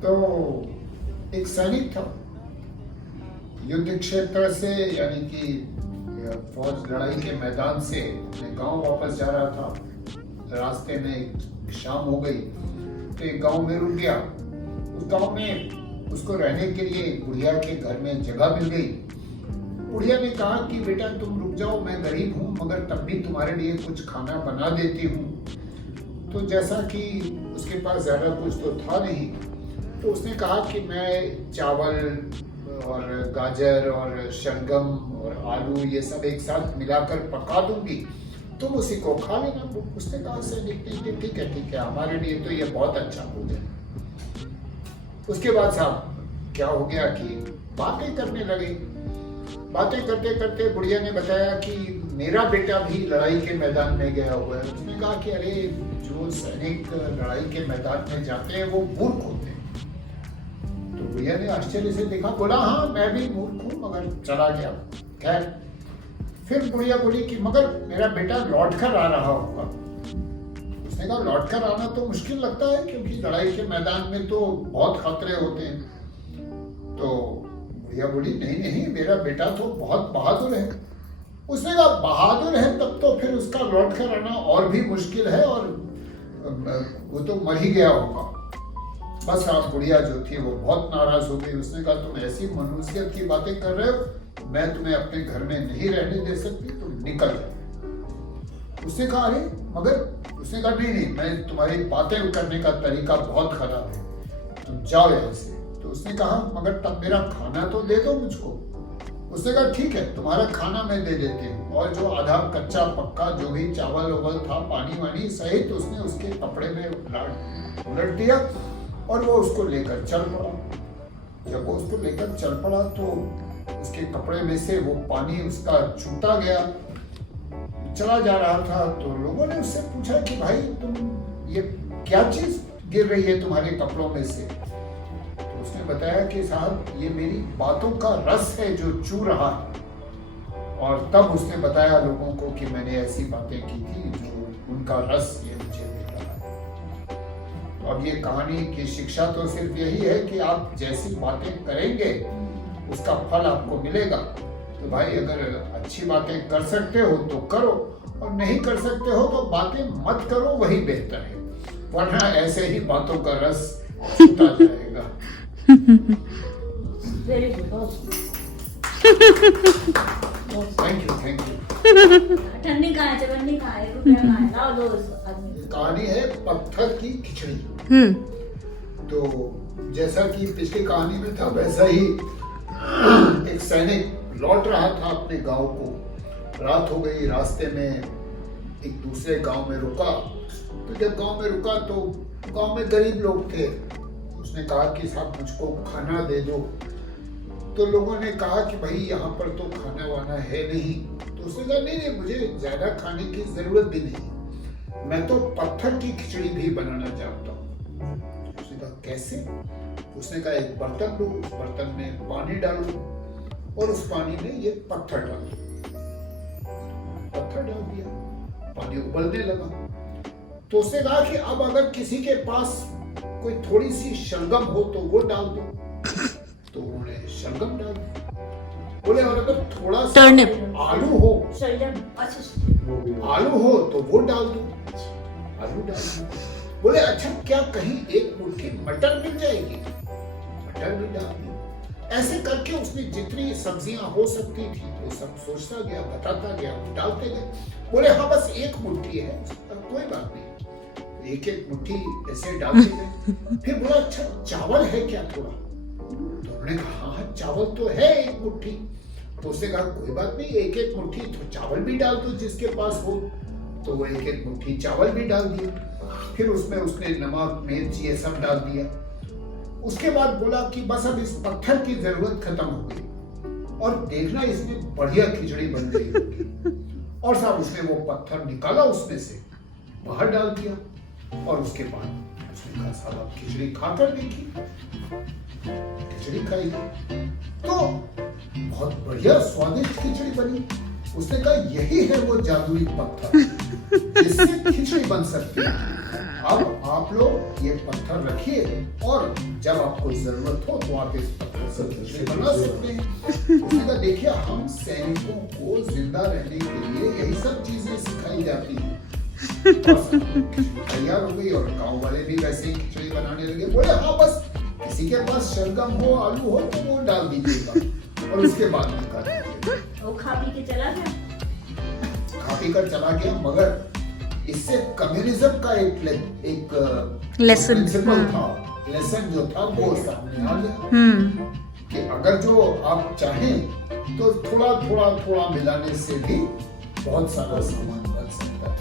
तो एक सैनिक था, युद्ध क्षेत्र से यानी कि फौज लड़ाई के मैदान से अपने गांव वापस जा रहा था। रास्ते में शाम हो गई तो एक गांव में रुक गया। उस गांव में उसको रहने के लिए एक बुढ़िया के घर में जगह मिल गई। बुढ़िया ने कहा कि बेटा तुम रुक जाओ, मैं गरीब हूँ मगर तब भी तुम्हारे लिए कुछ खाना बना देती हूँ। तो जैसा कि उसके पास ज्यादा कुछ तो था नहीं, तो उसने कहा कि मैं चावल और गाजर और शलगम और आलू ये सब एक साथ मिलाकर पका दूंगी, तुम उसी को खा लेना। उसने कहा सैनिक ने ठीक है हमारे लिए तो ये बहुत अच्छा भोजन। उसके बाद साहब क्या हो गया कि बातें करने लगे। बातें करते करते बुढ़िया ने बताया कि मेरा बेटा भी लड़ाई के मैदान में गया हुआ है। उसने कहा कि अरे जो सैनिक लड़ाई के मैदान में जाते हैं वो मूर्ख होते हैं। तो बुढ़िया ने आश्चर्य से देखा, बोला हाँ मैं भी मूर्ख हूँ मगर चला गया। खैर फिर बुढ़िया बोली कि मगर मेरा बेटा लौट कर आ रहा होगा। उसने कहा लौट कर आना तो मुश्किल लगता है क्योंकि लड़ाई के मैदान में तो बहुत खतरे होते हैं। तो बुढ़िया बोली नहीं मेरा बेटा तो बहुत बहादुर है। उसने कहा बहादुर है तब तो फिर उसका लौट कर आना और भी मुश्किल है और वो तो मर ही गया होगा। बस आप बुढ़िया जो थी वो बहुत नाराज हो गई। उसने कहा तुम ऐसी मनुष्यत की बातें कर रहे हो, मैं तुम्हें अपने घर में नहीं रहने दे सकती, तुम निकल जाओ। उसने कहा अरे मगर, उसने कहा नहीं मैं तुम्हारी बातें करने का तरीका बहुत खराब है, तुम जाओ यहाँ से। तो उसने कहा मगर तब मेरा खाना तो दे दो मुझको। उसने कहा ठीक है तुम्हारा खाना मैं दे देती हूँ। और जो आधा कच्चा पक्का जो भी चावल वावल था पानी वानी सहित उसने उसके कपड़े में उलट दिया और वो उसको लेकर चल पड़ा। जब वो उसको लेकर चल पड़ा तो उसके कपड़े में से वो पानी उसका छूटा गया, चला जा रहा था। तो लोगों ने उससे पूछा कि भाई तुम ये क्या चीज गिर रही है तुम्हारे कपड़ों में से। तो उसने बताया कि साहब ये मेरी बातों का रस है जो चू रहा है। और तब उसने बताया लोगों को कि मैंने ऐसी बातें की थी जो उनका रस ये मुझे दे रहा है। तो अब ये कहानी की शिक्षा तो सिर्फ यही है कि आप जैसी बातें करेंगे उसका फल आपको मिलेगा। तो भाई अगर अच्छी बातें कर सकते हो तो करो और नहीं कर सकते हो तो बातें मत करो, वही बेहतर है, वरना ऐसे ही बातों का रस छूटा जाएगा। Very good. Thank you. ठंडी कहाँ है, चवन्नी कहाँ है, रुपया कहाँ है, लाओ दो आदमी। कहानी है पत्थर की खिचड़ी। तो जैसा कि पिछली कहानी में था वैसा ही एक सैनिक लौट रहा था अपने गांव को। रात हो गई, रास्ते में एक दूसरे गांव में रुका। तो जब गांव में रुका तो गांव में गरीब लोग थे। उसने कहा कि साहब मुझको खाना दे दो। तो लोगों ने कहा कि भाई यहाँ पर तो खाना वाना है नहीं। तो उसने कहा नहीं मुझे ज्यादा खाने की जरूरत भी नहीं, मैं तो पत्थर की खिचड़ी भी बनाना चाहता हूँ। उसने कहा कैसे? उसने कहा एक बर्तन लो, उस बर्तन में पानी डालो और उस पानी में ये पत्थर डालो। पत्थर डाल दिया, पानी उबलने लगा। तो उसने कहा कि अब अगर किसी के पास कोई थोड़ी सी शलगम हो तो वो डाल दो। तो उन्होंने शलगम डाल दी। बोले और अगर थोड़ा सा आलू हो, आलू हो तो वो डाल दो। आलू डाल दो। बोले अच्छा क्या कहीं एक मुट्ठी मटर मिल जाएगी? मटर भी डाल दी। ऐसे करके उसने जितनी सब्जियां हो सकती थी वो सब सोचता गया, बताता गया, डालते गए। बोले हाँ बस एक मुट्ठी है, कोई बात नहीं, एक एक मुट्ठी ऐसे डालते गए। फिर बोला अच्छा चावल है क्या थोड़ा? तो उन्होंने कहा हाँ चावल तो है एक मुट्ठी। तो उसने कहा कोई बात नहीं, एक एक मुट्ठी तो चावल भी डाल दो जिसके पास हो। तो वो एक एक मुट्ठी चावल भी डाल दिया। फिर उसमें उसने नमक मिर्च ये सब डाल दिया। उसके बाद बोला कि बस अब इस पत्थर की जरूरत खत्म हो गई और देखना इसमें बढ़िया खिचड़ी बन गई होगी। और साहब उसने वो पत्थर निकाला, उसमें से बाहर डाल दिया और उसके बाद उसने कहा साहब आप खिचड़ी खाकर देखी। खिचड़ी खाई तो बहुत बढ़िया स्वादिष्ट खिचड़ी बनी। उसने कहा यही है वो जादुई पत्थर जिससे खिचड़ी बन सकती है। अब आप लोग ये पत्थर रखिए और जब आपको जरूरत हो तो आप इस पत्थर से खिचड़ी बना सकते हैं। उसने कहा देखिए हम सैनिकों को जिंदा रहने के लिए यही सब चीजें सिखाई जाती हैं। तैयार हो गई और गांव वाले भी वैसे ही खिचड़ी बनाने लगे। बोले हाँ बस किसी के पास शलगम हो आलू हो तो वो डाल दीजिएगा और उसके बाद निकाल दीजिएगा। वो खा पी के चला गया। खा पी कर चला गया, मगर इससे कम्युनिज्म का एक लेसन प्रिंसिपल था, लेसन जो था वो सामने आ गया कि अगर जो आप चाहें तो थोड़ा थोड़ा थोड़ा मिलाने से भी बहुत सारा सामान बन सकता है।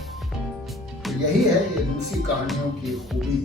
तो यही है ये रूसी कहानियों की खूबी।